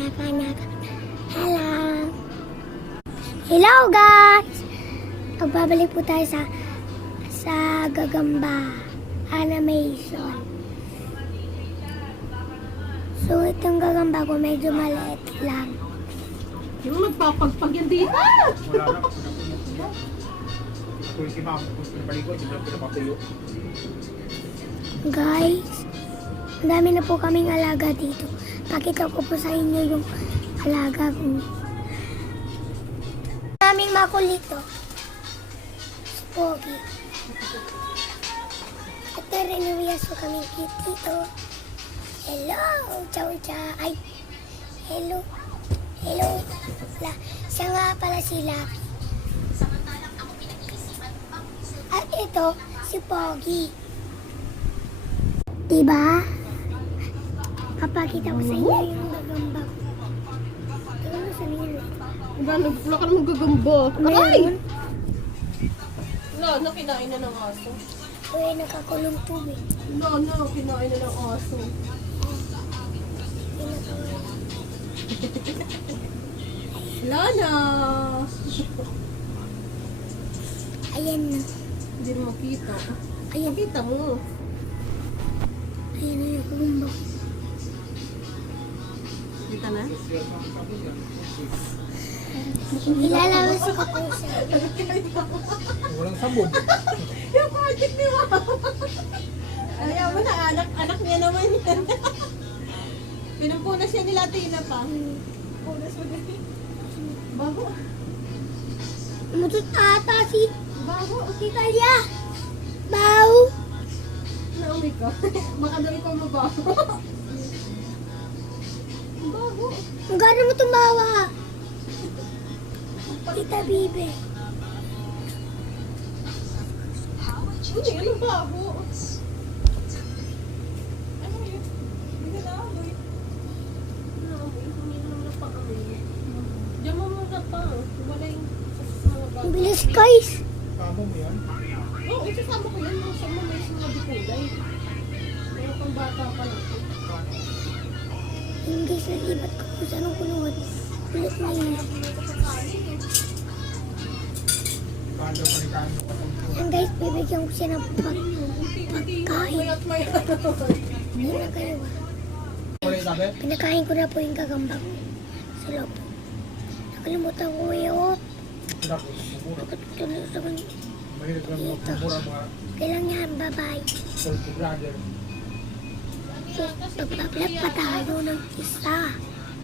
Hello! Hello guys! Magbabalik po tayo sa Gagamba Animation. So, itong Gagamba ko medyo maliit lang. Yung nagpapagpag yan dito. Wala na. Kung si ma'am, kung pinapalikot, hindi na pinapatuyo. Guys, ang dami na po kaming alaga dito. Pakita ko po sa inyo yung alaga ko. Daming makulito. Pogi. Ito rin yung po kaming cute dito. Hello! Chow chow! Ay! Hello! Hello! Wala. Siya nga pala sila. At ito, si Pogi. Diba? Papakita ko sa inyo yung gagamba ko. Ito mo sa nila. Wala ka namang gagamba. Meron. No, kinain na ng aso. Uy, nakakulong tubig. No, kinain na ng aso. Lana! Ayan na. Hindi mo makita. Ayan. Makita mo. Ayan na yung gagamba ko. Kita na? Ilalabas ko po siya. Walang sabon. Yung project ni Mama. Ayaw mo na, anak niya naman yan. Pinampunas siya ni Latina pa. Punas mo din. Bago. Mutot ata si Bago. Talia. Bau. Nauwi ka. Baka daw ikaw mabaho. Bago. Ang gano'n mo tumawa. Tita Bibe. Hindi, anong bago? Ano yun? Hindi na naamoy. Naamoy. Hindi na napakamoy. Diyan mo muna pa. Wala yung sa mga bago. Ang bilis guys. Kamo mo yan? Oo, isasama ko yan. Sa mga may mga bikulay. Pero pang bata pa lang. Yung guys, nalibat ko kung saan ang kulungan. Kulit na yun. Kado pa rin kano ka ng Yan guys, bibigyan ko siya ng pagkain. Hindi na kayo ah. Wala yung tabi? Pinakain ko na po yung gagamba ko sa loob. Nakalimutan ko yung Tapos, mura. nakatutunan sa kanya. Mahilig lang mga mura mga Kailang yan, bye-bye. soul brother. Magpa-vlog pa tayo ng isa.